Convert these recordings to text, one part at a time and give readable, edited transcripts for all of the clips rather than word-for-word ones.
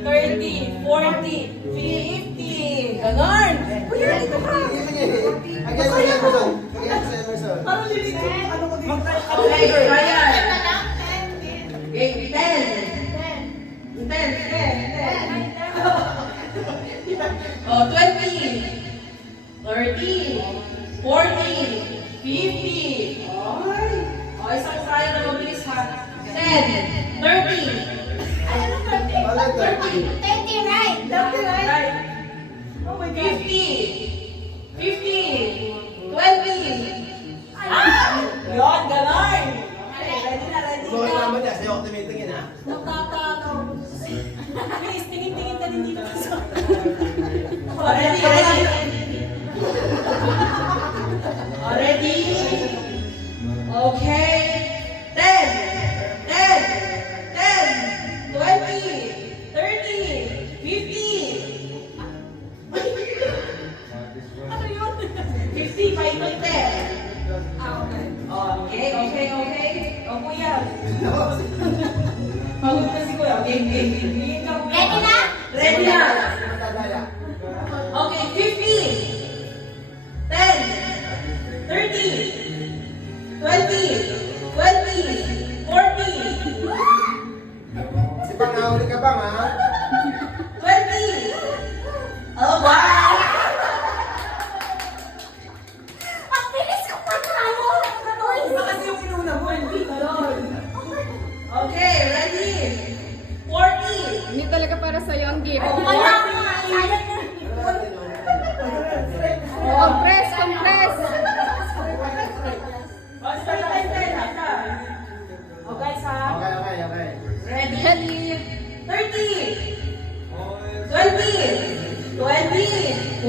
30, 40, 50. Ganon. Kuya, dito ka. Parang lilito. Ano ko dito? Okay, Ryan. Okay, 10. 10. Oh, 20. 30. 40. 50. Ay. Oh, isang kaya na mabilis ha. 10. 30. Ay, ano 30? 30, right? 30, right? Right. Oh my God. 50. 20. Ah! Yun, ganon. Okay, ready na. Nakakataw. Please, tingin-tingin ka din dito. Oh, ready. Oh, ready? Okay. 10, 20, 30, 50. Ano yun? 50, 5 to 10. Okay. O, kuya. Pagod na si kuya. Game. Ready na? Ready na. Okay, 50, 10, 30, 20, 40, Si Bang, nahuli ka Bang, ha? 20. Oh, wow! Ang bilis ko pa tayo! Iba kasi yung inuna mo, hindi ganon. Okay, ready? 40. Hindi talaga para sa'yo ang gift. Oh, Wala ko nga! Sayang na! Compress! Oh, start time. Oh, guys, ha? Okay. Ready? 30, 20,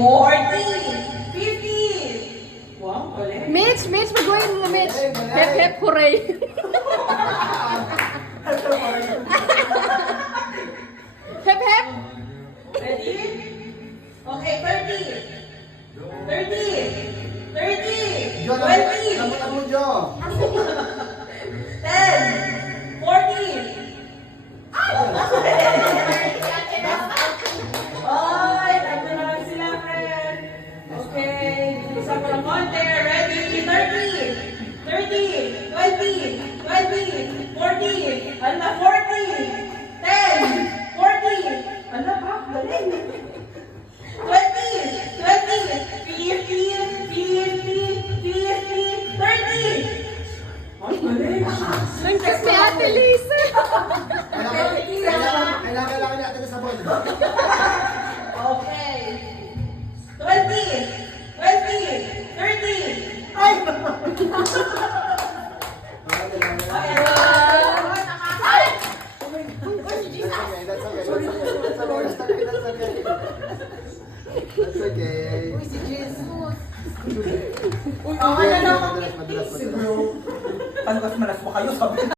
40, 50. Wow, galing. Mitch, mag-win mo, Mitch. Hep, hooray. Hep. Ready? Okay, 30, 20, Lamutan mo, Jo. 10, 40. Ay, ito na lang sila, friend. Okay, isa ko ng konti. Ready? 30, 20, 40. Ala, 40. 10, 40. Ala, ba? Galing. 20, 50, 30. Ay, galing. Langkas si Ate Lisa. Kailangan natin na sabon. Okay. 20, 30. Ay! That's okay. Uy, si Jesus! Ang ano na Madulas. Pantas malas mo kayo, sabi